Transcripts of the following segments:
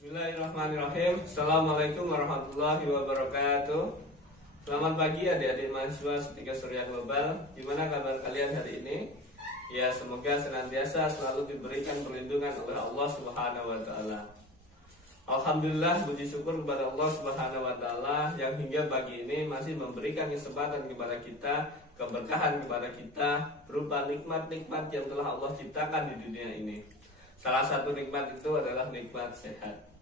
Bismillahirrahmanirrahim. Assalamualaikum warahmatullahi wabarakatuh. Selamat pagi adik-adik mahasiswa Setika Surya Global. Gimana kabar kalian hari ini? Ya, semoga senantiasa selalu diberikan perlindungan oleh Allah Subhanahu wa taala. Alhamdulillah, puji syukur kepada Allah Subhanahu wa taala yang hingga pagi ini masih memberikan kesempatan kepada kita, keberkahan kepada kita berupa nikmat-nikmat yang telah Allah ciptakan di dunia ini. Salah satu nikmat itu adalah nikmat sehat.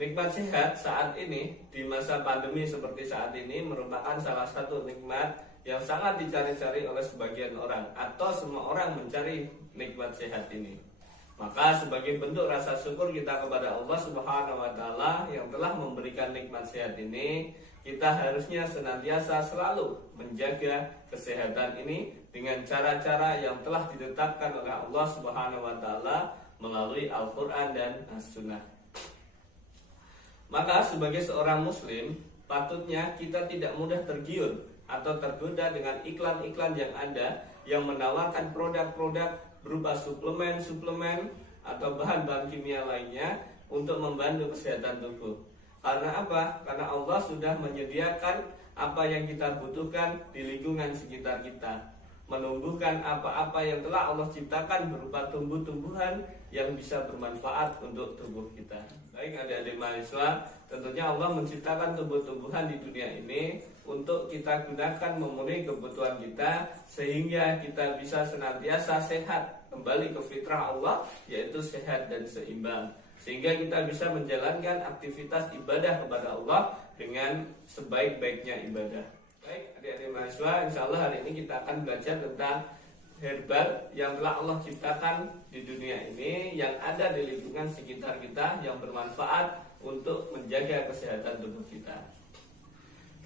Nikmat sehat saat ini di masa pandemi seperti saat ini merupakan salah satu nikmat yang sangat dicari-cari oleh sebagian orang atau semua orang mencari nikmat sehat ini. Maka sebagai bentuk rasa syukur kita kepada Allah Subhanahu wa taala yang telah memberikan nikmat sehat ini, kita harusnya senantiasa selalu menjaga kesehatan ini dengan cara-cara yang telah ditetapkan oleh Allah Subhanahu wa taala melalui Al-Qur'an dan As-Sunnah. Maka sebagai seorang muslim, patutnya kita tidak mudah tergiur atau tergoda dengan iklan-iklan yang ada yang menawarkan produk-produk berupa suplemen atau bahan-bahan kimia lainnya untuk membantu kesehatan tubuh. Karena apa? Karena Allah sudah menyediakan apa yang kita butuhkan di lingkungan sekitar kita, menumbuhkan apa-apa yang telah Allah ciptakan berupa tumbuh-tumbuhan yang bisa bermanfaat untuk tubuh kita. Baik adik-adik mahasiswa, tentunya Allah menciptakan tumbuh-tumbuhan di dunia ini untuk kita gunakan memenuhi kebutuhan kita sehingga kita bisa senantiasa sehat, kembali ke fitrah Allah yaitu sehat dan seimbang, sehingga kita bisa menjalankan aktivitas ibadah kepada Allah dengan sebaik-baiknya ibadah. Baik adik-adik mahasiswa, insya Allah hari ini kita akan belajar tentang herbal yang telah Allah ciptakan di dunia ini, yang ada di lingkungan sekitar kita, yang bermanfaat untuk menjaga kesehatan tubuh kita.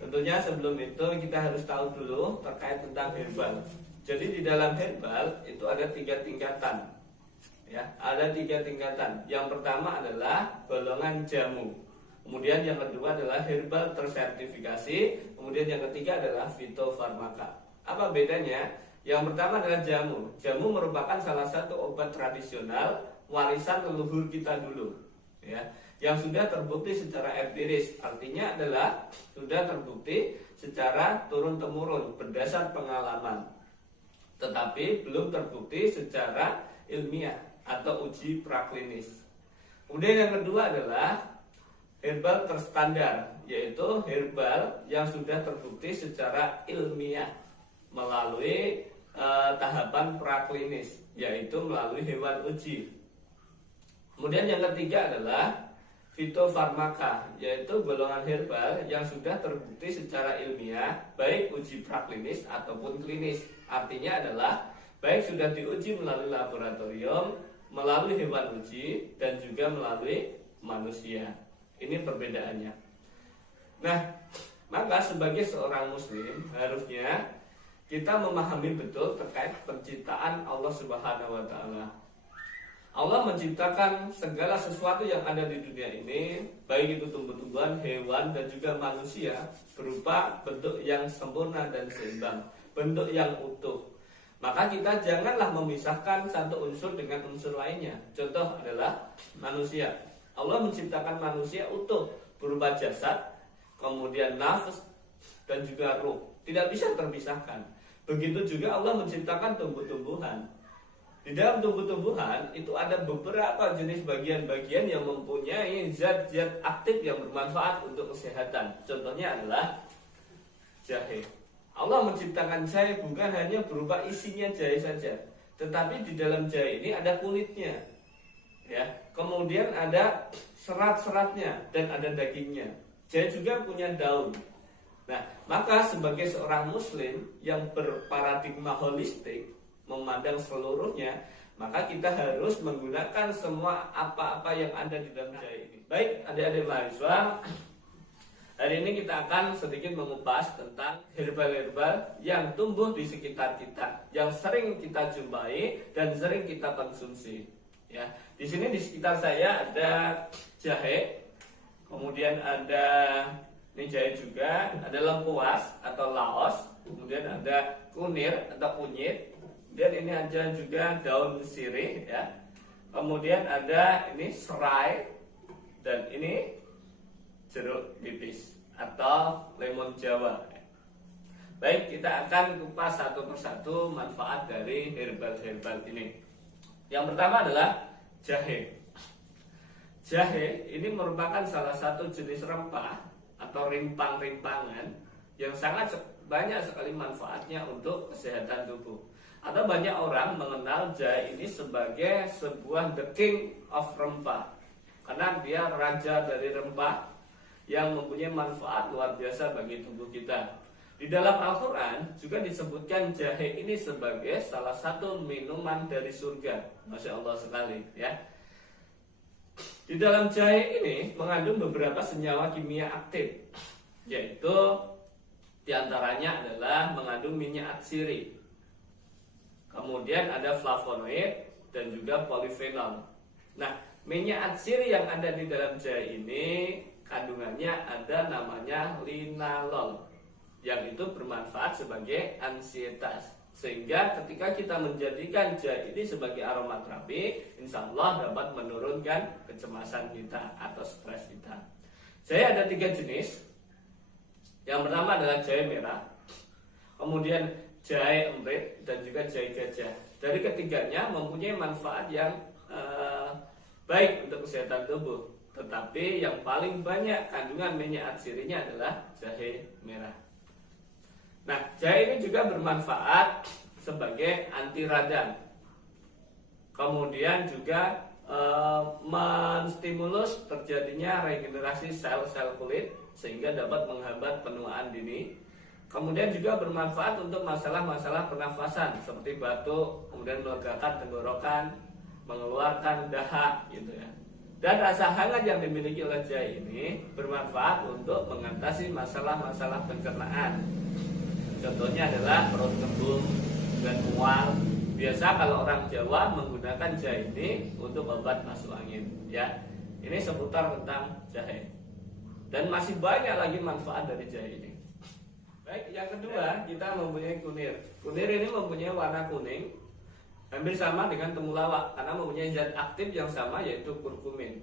Tentunya sebelum itu kita harus tahu dulu terkait tentang herbal. Jadi di dalam herbal itu ada 3 tingkatan. Ya, ada 3 tingkatan. Yang pertama adalah golongan jamu. Kemudian yang kedua adalah herbal tersertifikasi. Kemudian yang ketiga adalah fitofarmaka. Apa bedanya? Yang pertama adalah jamu. Jamu merupakan salah satu obat tradisional warisan leluhur kita dulu, ya, yang sudah terbukti secara empiris. Artinya adalah sudah terbukti secara turun-temurun berdasar pengalaman, tetapi belum terbukti secara ilmiah atau uji praklinis. Kemudian yang kedua adalah herbal terstandar, yaitu herbal yang sudah terbukti secara ilmiah melalui tahapan praklinis, yaitu melalui hewan uji. Kemudian yang ketiga adalah fitofarmaka, yaitu golongan herbal yang sudah terbukti secara ilmiah, baik uji praklinis ataupun klinis. Artinya adalah baik sudah diuji melalui laboratorium, melalui hewan uji, dan juga melalui manusia. Ini perbedaannya. Nah, maka sebagai seorang muslim harusnya kita memahami betul terkait penciptaan Allah Subhanahu wa taala. Allah menciptakan segala sesuatu yang ada di dunia ini, baik itu tumbuh-tumbuhan, hewan, dan juga manusia, berupa bentuk yang sempurna dan seimbang, bentuk yang utuh. Maka kita janganlah memisahkan satu unsur dengan unsur lainnya. Contoh adalah manusia. Allah menciptakan manusia utuh berupa jasad, kemudian nafas, dan juga ruh. Tidak bisa terpisahkan. Begitu juga Allah menciptakan tumbuh-tumbuhan. Di dalam tumbuh-tumbuhan itu ada beberapa jenis bagian-bagian yang mempunyai zat-zat aktif yang bermanfaat untuk kesehatan. Contohnya adalah jahe. Allah menciptakan jahe bukan hanya berupa isinya jahe saja, tetapi di dalam jahe ini ada kulitnya, ya. Kemudian ada serat-seratnya dan ada dagingnya. Jahe juga punya daun. Nah, maka sebagai seorang muslim yang berparadigma holistik, memandang seluruhnya, maka kita harus menggunakan semua apa-apa yang ada di dalam jahe ini. Baik, adik-adik mahasiswa, hari ini kita akan sedikit mengupas tentang herbal-herbal yang tumbuh di sekitar kita, yang sering kita jumpai dan sering kita konsumsi. Ya, di sini di sekitar saya ada jahe, kemudian ada ini jahe juga, ada lengkuas atau laos, kemudian ada kunir atau kunyit, kemudian ini ada juga daun sirih, ya. Kemudian ada ini serai, dan ini jeruk nipis atau lemon Jawa. Baik, kita akan kupas satu persatu manfaat dari herbal-herbal ini. Yang pertama adalah jahe. Jahe ini merupakan salah satu jenis rempah atau rimpang-rimpangan yang sangat banyak sekali manfaatnya untuk kesehatan tubuh. Atau banyak orang mengenal jahe ini sebagai sebuah the king of rempah, karena dia raja dari rempah yang mempunyai manfaat luar biasa bagi tubuh kita. Di dalam Al-Quran juga disebutkan jahe ini sebagai salah satu minuman dari surga. Masya Allah sekali ya. Di dalam jahe ini mengandung beberapa senyawa kimia aktif, yaitu diantaranya adalah mengandung minyak atsiri, kemudian ada flavonoid dan juga polifenol. Nah, minyak atsiri yang ada di dalam jahe ini kandungannya ada namanya linalol, yang itu bermanfaat sebagai ansietas, sehingga ketika kita menjadikan jahe ini sebagai aromaterapi, insya Allah dapat menurunkan kecemasan kita atau stres kita. Jahe ada 3 jenis. Yang pertama adalah jahe merah, kemudian jahe emprit, dan juga jahe gajah. Dari ketiganya mempunyai manfaat yang baik untuk kesehatan tubuh, tetapi yang paling banyak kandungan minyak atsirinya adalah jahe merah. Nah, jahe ini juga bermanfaat sebagai anti radang. Kemudian juga menstimulus terjadinya regenerasi sel-sel kulit sehingga dapat menghambat penuaan dini. Kemudian juga bermanfaat untuk masalah-masalah pernafasan seperti batuk, kemudian melegakan tenggorokan, mengeluarkan dahak gitu ya. Dan rasa hangat yang dimiliki oleh jahe ini bermanfaat untuk mengatasi masalah-masalah pencernaan. Contohnya adalah perut kembung dan mual. Biasa kalau orang Jawa menggunakan jahe ini untuk obat masuk angin ya. Ini seputar tentang jahe. Dan masih banyak lagi manfaat dari jahe ini. Baik, yang kedua kita mempunyai kunir. Kunir ini mempunyai warna kuning, hampir sama dengan temulawak karena mempunyai zat aktif yang sama, yaitu kurkumin.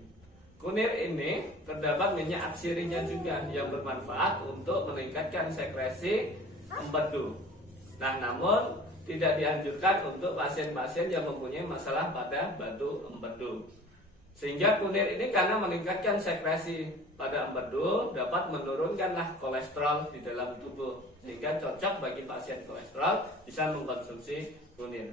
Kunir ini terdapat minyak atsirinya juga yang bermanfaat untuk meningkatkan sekresi empedu. Nah, namun tidak dianjurkan untuk pasien-pasien yang mempunyai masalah pada batu empedu. Sehingga kunir ini karena meningkatkan sekresi pada empedu dapat menurunkanlah kolesterol di dalam tubuh, sehingga cocok bagi pasien kolesterol bisa mengkonsumsi kunir.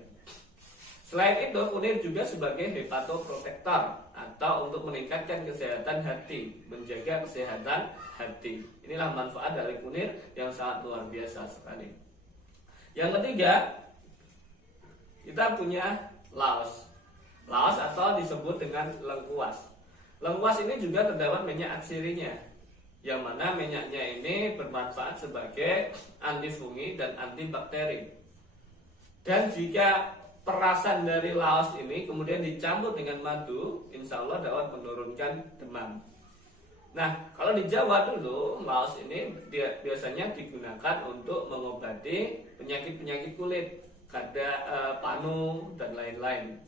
Selain itu, kunir juga sebagai hepatoprotektor atau untuk meningkatkan kesehatan hati, menjaga kesehatan hati. Inilah manfaat dari kunir yang sangat luar biasa sekali. Yang ketiga, kita punya laos. Laos atau disebut dengan lengkuas. Lengkuas ini juga terdapat minyak atsirinya, yang mana minyaknya ini bermanfaat sebagai antifungi dan antibakteri. Dan jika perasan dari laos ini kemudian dicampur dengan madu, insya Allah dapat menurunkan demam. Nah, kalau di Jawa dulu, laos ini biasanya digunakan untuk mengobati penyakit-penyakit kulit, ada panu dan lain-lain.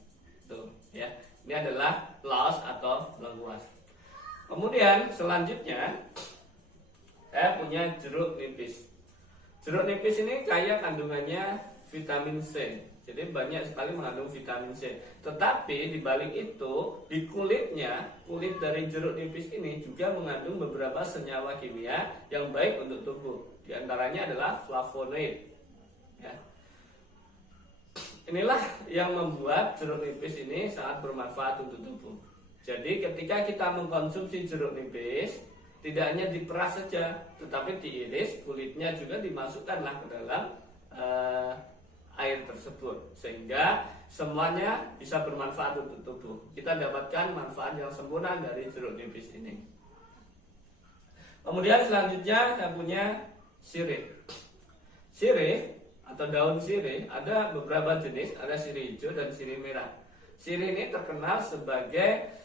Tuh, ya. Ini adalah laos atau lengkuas. Kemudian selanjutnya saya punya jeruk nipis. Jeruk nipis ini kaya kandungannya vitamin C. Jadi banyak sekali mengandung vitamin C. Tetapi di balik itu, di kulitnya, kulit dari jeruk nipis ini juga mengandung beberapa senyawa kimia yang baik untuk tubuh. Di antaranya adalah flavonoid. Ya. Inilah yang membuat jeruk nipis ini sangat bermanfaat untuk tubuh. Jadi ketika kita mengkonsumsi jeruk nipis, tidak hanya diperas saja, tetapi diiris, kulitnya juga dimasukkanlah ke dalam air tersebut, sehingga semuanya bisa bermanfaat untuk tubuh. Kita dapatkan manfaat yang sempurna dari jeruk nipis ini. Kemudian selanjutnya saya punya sirih. Sirih atau daun sirih ada beberapa jenis, ada sirih hijau dan sirih merah. Sirih ini terkenal sebagai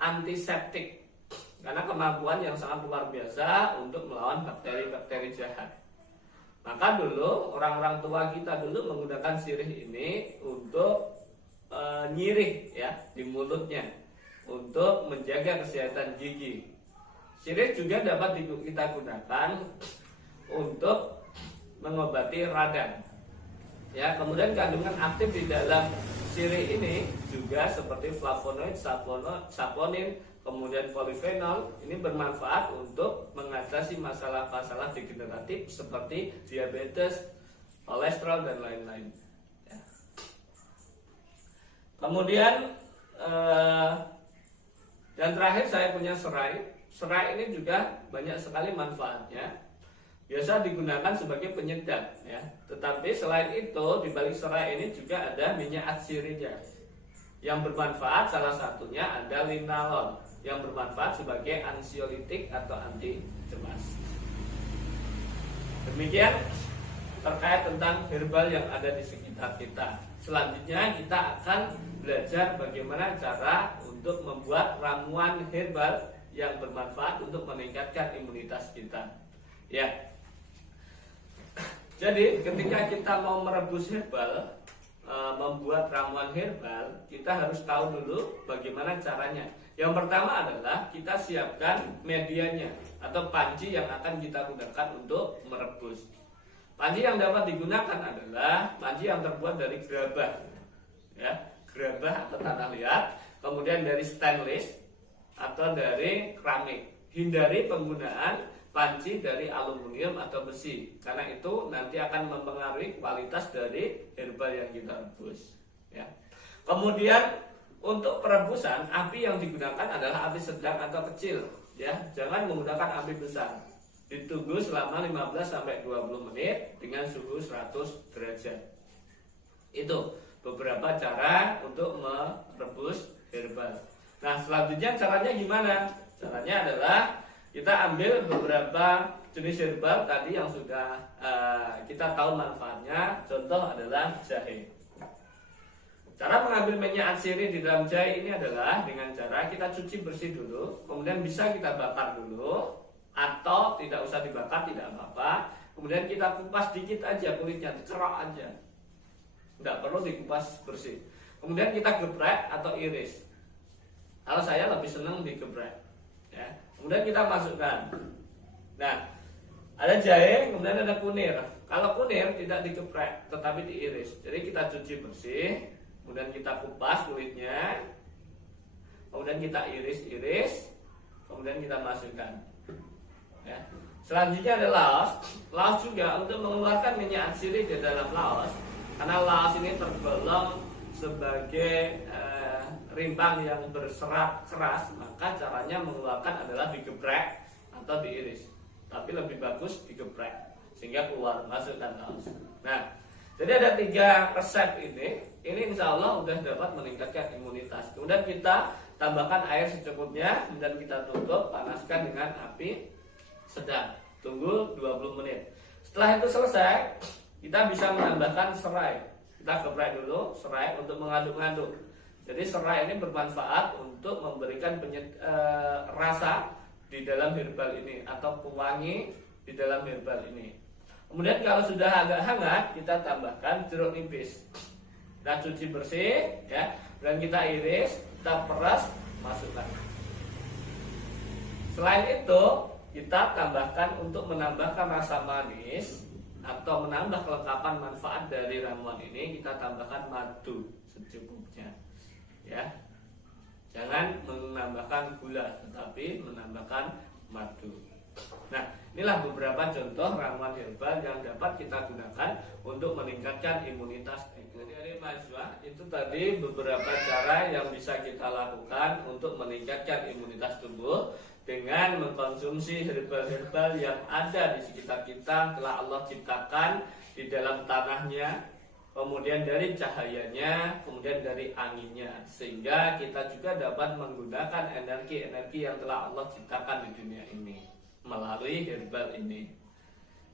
antiseptik karena kemampuan yang sangat luar biasa untuk melawan bakteri-bakteri jahat. Maka dulu orang-orang tua kita dulu menggunakan sirih ini untuk nyirih ya di mulutnya. untuk menjaga kesehatan gigi. Sirih juga dapat kita gunakan untuk mengobati radang. Ya, kemudian kandungan aktif di dalam sirih ini juga seperti flavonoid, saponin, kemudian polifenol ini bermanfaat untuk mengatasi masalah-masalah degeneratif seperti diabetes, kolesterol dan lain-lain. Ya. Kemudian dan terakhir saya punya serai. Serai ini juga banyak sekali manfaatnya. Biasa digunakan sebagai penyedap, ya. Tetapi selain itu di balik serai ini juga ada minyak atsirinya yang bermanfaat. Salah satunya ada linalol yang bermanfaat sebagai ansiolitik atau anti cemas. Demikian terkait tentang herbal yang ada di sekitar kita. Selanjutnya kita akan belajar bagaimana cara untuk membuat ramuan herbal yang bermanfaat untuk meningkatkan imunitas kita. Ya. Jadi ketika kita mau merebus herbal, membuat ramuan herbal, kita harus tahu dulu bagaimana caranya. Yang pertama adalah kita siapkan medianya atau panci yang akan kita gunakan untuk merebus. Panci yang dapat digunakan adalah panci yang terbuat dari gerabah, ya, gerabah atau tanah liat, kemudian dari stainless atau dari keramik. Hindari penggunaan panci dari aluminium atau besi, karena itu nanti akan mempengaruhi kualitas dari herbal yang kita rebus. Ya. Kemudian untuk perebusan, api yang digunakan adalah api sedang atau kecil, ya. Jangan menggunakan api besar. Ditunggu selama 15-20 menit dengan suhu 100 derajat. Itu beberapa cara untuk merebus herbal. Nah, selanjutnya caranya gimana? Caranya adalah kita ambil beberapa jenis herbal tadi yang sudah kita tahu manfaatnya. Contoh adalah jahe. Cara mengambil minyak atsiri di dalam jahe ini adalah dengan cara kita cuci bersih dulu, kemudian bisa kita bakar dulu, atau tidak usah dibakar, tidak apa-apa. Kemudian kita kupas dikit aja kulitnya, dicerok aja, nggak perlu dikupas bersih. Kemudian kita geprek atau iris. Kalau saya lebih senang digeprek, ya. Kemudian kita masukkan. Nah, ada jahe, kemudian ada kunir. Kalau kunir tidak digeprek, tetapi diiris. Jadi kita cuci bersih, kemudian kita kupas kulitnya, kemudian kita iris-iris, kemudian kita masukkan. Ya. Selanjutnya ada laos. Laos juga untuk mengeluarkan minyak atsiri di dalam laos, karena laos ini tergolong sebagai rimbang yang berserat keras, maka caranya mengeluarkan adalah digeprek atau diiris. Tapi lebih bagus digeprek sehingga keluar, masukkan laos. Nah, jadi ada 3 resep ini insya Allah sudah dapat meningkatkan imunitas. Kemudian kita tambahkan air secukupnya, kemudian kita tutup, panaskan dengan api sedang, tunggu 20 menit. Setelah itu selesai, kita bisa menambahkan serai. Kita geprek dulu serai untuk mengaduk-aduk. Jadi serai ini bermanfaat untuk memberikan rasa di dalam herbal ini atau pewangi di dalam herbal ini. Kemudian kalau sudah agak hangat, kita tambahkan jeruk nipis. Kita cuci bersih, ya, dan kita iris, kita peras, masukkan. Selain itu, kita tambahkan untuk menambahkan rasa manis atau menambah kelengkapan manfaat dari ramuan ini, kita tambahkan madu secukupnya, ya. Jangan menambahkan gula, tetapi menambahkan madu. Nah, inilah beberapa contoh ramuan herbal yang dapat kita gunakan untuk meningkatkan imunitas. Dari mahasiswa, itu tadi beberapa cara yang bisa kita lakukan untuk meningkatkan imunitas tubuh dengan mengkonsumsi herbal-herbal yang ada di sekitar kita, telah Allah ciptakan di dalam tanahnya, kemudian dari cahayanya, kemudian dari anginnya, sehingga kita juga dapat menggunakan energi-energi yang telah Allah ciptakan di dunia ini melalui herbal ini,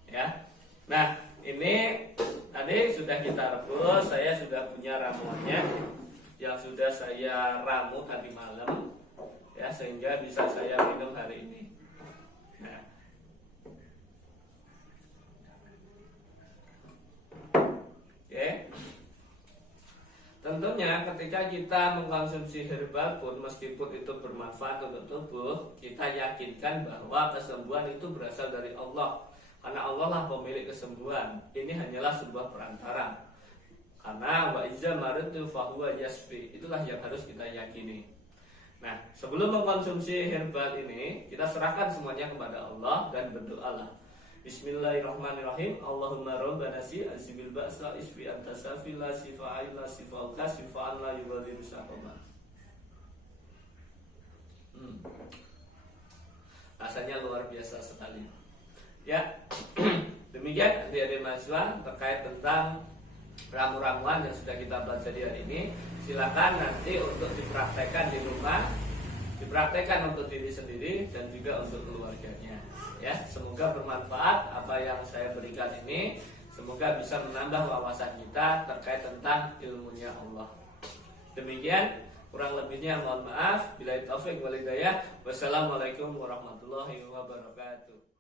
ya. Nah, ini tadi sudah kita rebus, saya sudah punya ramuannya yang sudah saya ramu tadi malam, ya, sehingga bisa saya minum hari ini. Nah, oke. Tentunya Karena ketika kita mengkonsumsi herbal pun, meskipun itu bermanfaat untuk tubuh, kita yakinkan bahwa kesembuhan itu berasal dari Allah. Karena Allah lah pemilik kesembuhan. Ini hanyalah sebuah perantara. Karena wa iza maritu fahuwa yasfi. Itulah yang harus kita yakini. Nah, sebelum mengkonsumsi herbal ini, kita serahkan semuanya kepada Allah dan berdoalah. Bismillahirrahmanirrahim. Allahumma rabbana asibil ba'sa isfi anta safi la sifa illa sifauka sifa'an la yughadiru saqama. Rasanya luar biasa sekali. Ya. Demikian adik-adik mahasiswa terkait tentang ramu-ramuan yang sudah kita pelajari hari ini. Silakan nanti untuk dipraktekkan di rumah, dipraktekkan untuk diri sendiri dan juga untuk keluarganya. Ya, semoga bermanfaat apa yang saya berikan ini. Semoga bisa menambah wawasan kita terkait tentang ilmunya Allah. Demikian, kurang lebihnya mohon maaf. Billahi taufik wal hidayah. Wassalamualaikum warahmatullahi wabarakatuh.